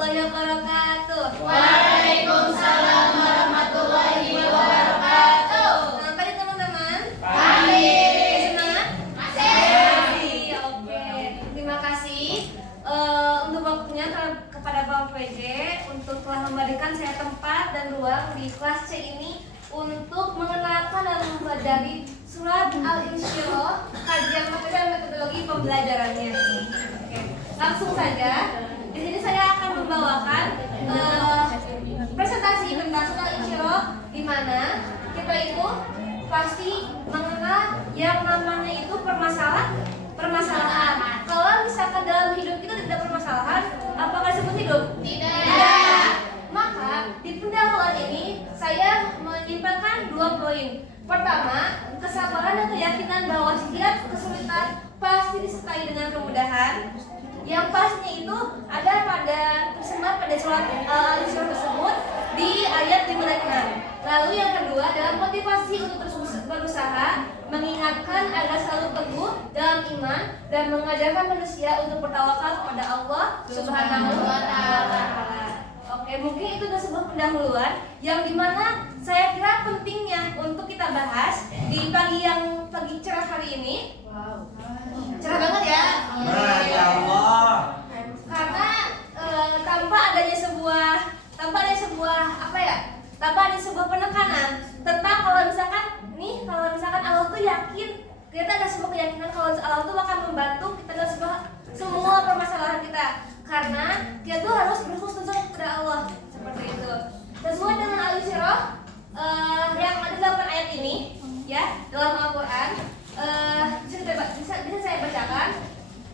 warahmatullahi wabarakatuh. Waalaikumsalam warahmatullahi wabarakatuh. Selamat pagi teman-teman. Pagi. Semangat? Masih. Oke. Terima kasih untuk waktunya kepada Bapak PJ untuk telah memberikan saya tempat dan ruang di kelas C ini untuk mengenalkan dan mempelajari surat Al-Insyirah, kajian materi dan metodologi pembelajarannya. Oke. Langsung saja. Di sini saya akan membawakan presentasi tentang surat Al-Insyirah, di mana kita itu pasti mengenal yang namanya itu permasalahan. Kalau misalkan dalam hidup kita tidak ada permasalahan, apakah disebut hidup? Tidak. Maka di pendahuluan ini saya menyimpulkan 2 poin. Pertama, kesabaran dan keyakinan bahwa setiap kesulitan pasti disertai dengan kemudahan. Yang pastinya itu ada tersemat pada surat Al-Insyirah tersebut di ayat 5 dan 6. Lalu yang kedua adalah motivasi untuk terus berusaha, mengingatkan agar selalu teguh dalam iman dan mengajarkan manusia untuk bertawakal kepada Allah Subhanahu wa Ta'ala. Oke, mungkin itu adalah sebuah pendahuluan yang dimana saya kira pentingnya untuk kita bahas di pagi cerah hari ini. Cerah banget ya. Masya Allah. Karena tanpa adanya sebuah penekanan tentang kalau misalkan Allah tuh yakin, kita ada sebuah keyakinan kalau Allah tuh akan membantu kita dalam semua permasalahan kita, karena kita tuh harus berkhusnuzon kepada Allah seperti itu. Sesuai dengan Al-Insyirah yang ada 8 ayat ini ya dalam Al-Qur'an, bisa saya bacakan.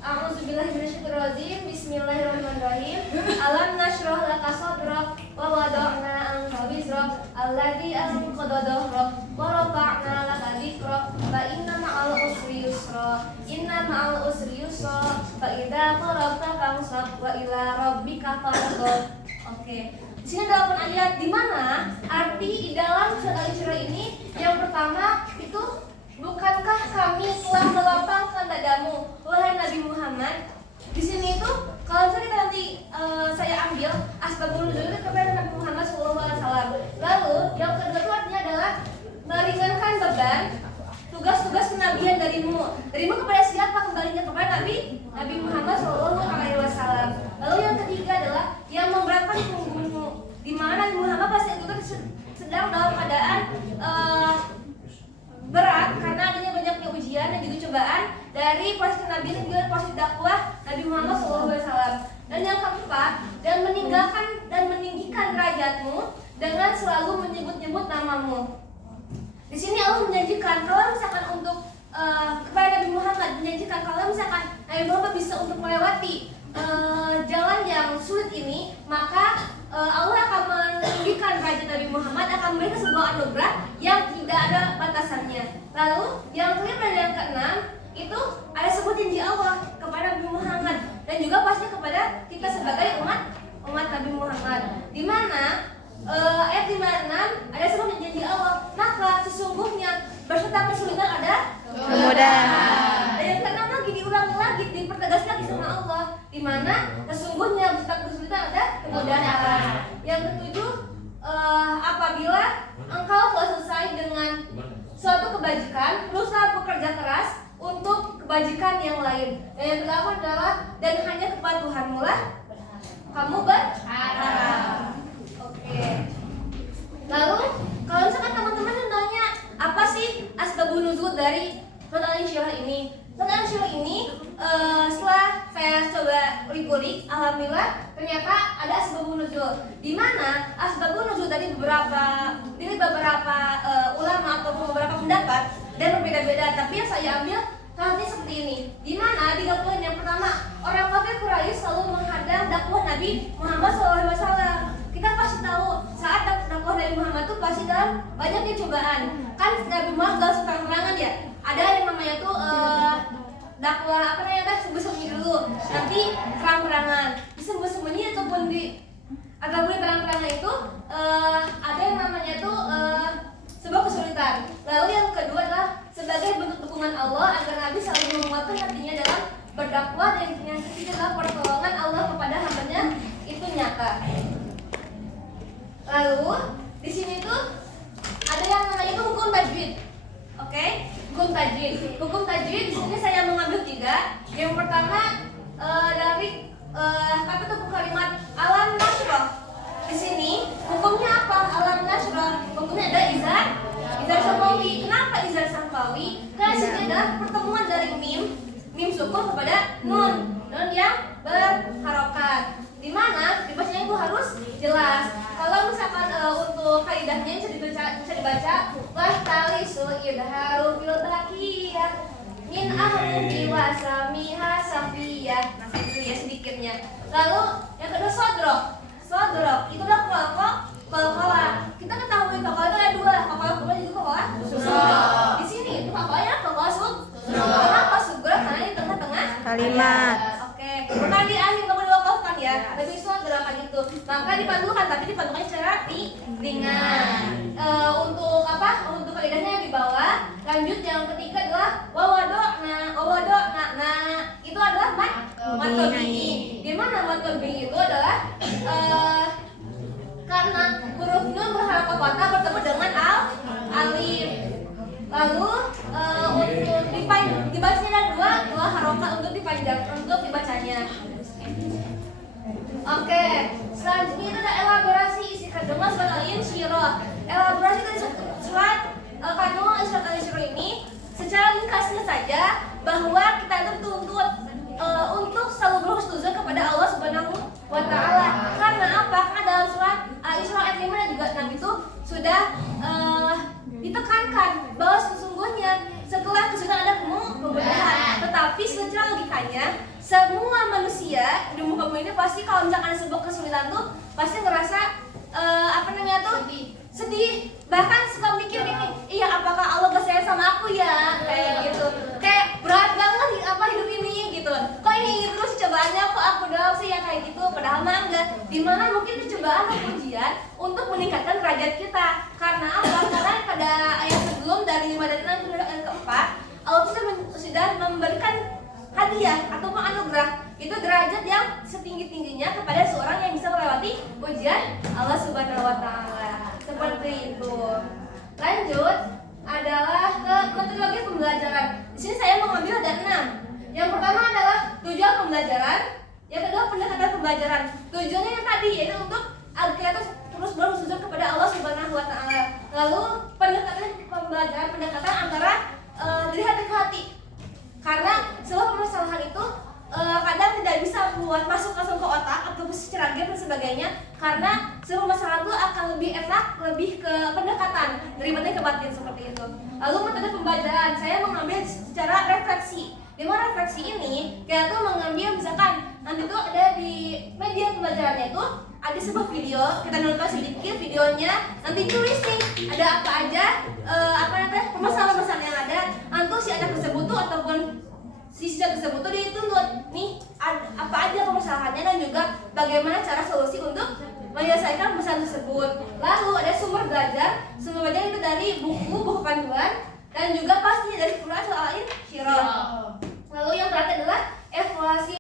A'udzubillahi minasyaitonirrajim. Bismillahirrahmanirrahim. Alam nashrah laka sadrak wa wada'na anka wizrak alladzi anqadha dhahrak wa rafa'na laka dzikrak fa inna ma'al usri yusra. Inna ma'al usri yusra fa idza faragta fansab wa ila rabbika farghab. Oke. Di sini ada 8 ayat di mana arti di dalam surat Al-Insyirah ini yang pertama itu, bukankah kami telah melapangkan dadamu, wahai Nabi Muhammad? Di sini itu kalau misalnya kita nanti saya ambil asbabun nuzul itu kepada Nabi Muhammad SAW. Lalu yang kedua itu artinya adalah meringankan beban tugas-tugas kenabian darimu kepada siapa? Kembalinya kepada Nabi Muhammad SAW. Lalu yang ketiga adalah yang memberatkan punggungmu, di mana Nabi Muhammad pasti itu sedang dalam keadaan berat karena adanya banyaknya ujian dan juga cobaan dari proses Nabi dan juga proses dakwah Nabi Muhammad SAW. Dan yang keempat, dan meninggalkan dan meninggikan derajatmu dengan selalu menyebut-nyebut namamu. Di sini Allah menjanjikan kalau misalkan untuk kepada Nabi Muhammad, menjanjikan kalau misalkan Nabi Muhammad bisa untuk melewati jalan yang sulit ini, maka Allah akan meninggikan derajat Nabi Muhammad, akan memberikan sebuah anugerah yang tidak ada batasannya. Lalu yang kelima dan yang keenam itu ada sebuah janji Allah kepada Nabi Muhammad dan juga pasti kepada kita sebagai umat Nabi Muhammad, di mana ayat 5 dan 6 ada sebuah janji Allah, maka sesungguhnya berserta kesulitan ada kemudahan. Dan yang keenam lagi diulangi lagi, dipertegas lagi sama Allah, di mana sesungguhnya berserta kesulitan ada kemudahan. Yang ketujuh, apabila engkau telah selesai dengan suatu kebajikan, berusaha bekerja keras untuk kebajikan yang lain. Dan yang kedelapan adalah dan hanya kepada Tuhanmu lah kamu berharap. Oke. Lalu kalau misalkan teman-teman nanya apa sih asbabun nuzul dari surat Al-Insyirah ini? Surat Al-Insyirah ini setelah saya coba ulik-ulik, alhamdulillah ternyata ada asbabun nuzul, di mana asbabun nuzul dari beberapa ulama atau beberapa pendapat dan berbeda-beda, tapi yang saya ambil halnya seperti ini, di mana 3 poin. Yang pertama, orang kafir Quraisy selalu menghadang dakwah Nabi Muhammad SAW. Kita pasti tahu saat dakwah Nabi Muhammad itu pasti dalam banyaknya cobaan. Kan Nabi Muhammad gak terang-terangan ya. Ada yang namanya tuh dakwah sembunyi-sembunyi dulu, nanti terang-terangan. Di sembunyi-sembunyi ataupun di agak boleh terang-terangan itu ada yang namanya tuh sebuah kesulitan. Lalu yang kedua adalah sebagai bentuk dukungan Allah agar Nabi selalu menguatkan hatinya dalam berdakwah, dan yang ketiga adalah pertolongan Allah kepada hambanya itunya. mata. Lalu di sini tuh ada yang namanya itu hukum tajwid. Oke, hukum tajwid. Hukum tajwid di sini saya mengambil 3. Yang pertama dari kata tepuk kalimat alam nasroh. Di sini hukumnya apa? Alam nasroh. Hukumnya ada izar sangkawi. Kenapa izar sangkawi? Karena di sini adalah pertemuan dari mim sukun kepada nun yang berharokat. Di mana dibacanya itu harus jelas. Kalau misalkan untuk kaidahnya bisa dibaca wahtalisu idharu fil baqiyah min ahrufi wa samiha safiyah. Nah, itu ya sedikitnya. Lalu yang kedua sodrok. Sodrok itu adalah qalqalah. Kita ketahui qalqalah itu ada 2. Qalqalah juga qalqalah. Di sini itu qalqalahnya qalqalah Kenapa sugra? Karena di tengah-tengah kalimat. Oke, bukan di akhir kamu diwakafkan ya. Tapi sugra gitu. Maka dipandukan, tapi dipandukannya secara ringan. Untuk apa? Untuk kaidahnya di bawah. Lanjut yang ketiga adalah wawadokna. Nah, itu adalah mat tabi'i. Di mana mat tabi'i itu adalah karena huruf nun berharokat fathah bertemu dengan alif. Lalu untuk dibacanya ada dua harokat untuk dibacanya. Oke, selanjutnya itu ada elaborasi isi kandungan surat Al-Insyirah. Elaborasi dari surat kandungan surat Al-Insyirah ini secara ringkasnya saja bahwa kita itu dituntut untuk selalu berhusnuzon kepada Allah Subhanahu wa Ta'ala. Karena apa? Karena dalam surat Al-Isra ayat 5 dan juga 6 itu sudah ditekankan bahwa sesungguhnya setelah kesudahan ada kemudahan. Tetapi secara logikanya semua manusia di muka bumi ini pasti kalau misalkan ada sebuah kesulitan tuh pasti ngerasa sedih. Bahkan suka mikir gini, iya apakah Allah gak sayang sama aku ya? Kayak gitu. Kayak berat banget hidup ini gitu. Kok ini terus cobaannya kok aku doang sih ya kayak gitu. Padahal mah enggak. Dimana mungkin itu cobaan atau ujian untuk meningkatkan derajat kita. Karena apa? Karena pada ayat sebelum dari 5 dan 6 yang keempat, Allah sudah memberikan hadiah ataupun anugerah itu derajat yang setinggi-tingginya kepada seorang yang bisa melewati ujian Allah Subhanahu wa Ta'ala. Seperti itu. Lanjut adalah ke metodologi pembelajaran. Di sini saya mengambil ada 6. Yang pertama adalah tujuan pembelajaran. Yang kedua pendekatan pembelajaran. Tujuannya yang tadi yaitu untuk agar kita terus berhusnuzon kepada Allah Subhanahu wa Ta'ala. Lalu pendekatan antara dari hati ke hati. Karena sebuah permasalahan itu kadang tidak bisa buat masuk langsung ke otak atau secara game dan sebagainya, karena sebuah masalah itu akan lebih enak, lebih ke pendekatan daripada ke batin seperti itu. Lalu metode pembelajaran, saya mengambil secara refleksi. Di mana refleksi ini kita tuh mengambil misalkan nanti tuh ada di media pembelajarannya itu ada sebuah video, kita nonton sedikit videonya, nanti tulis nih ada apa aja permasalahan-permasalahan yang ada, nanti si anak tersebut tuh ataupun si siswa tersebut tuh dituntut nih apa aja permasalahannya dan juga bagaimana cara solusi untuk menyelesaikan permasalahan tersebut. Lalu ada sumber belajar itu dari buku panduan dan juga pasti dari Quran Al-Insyirah. Lalu yang terakhir adalah evaluasi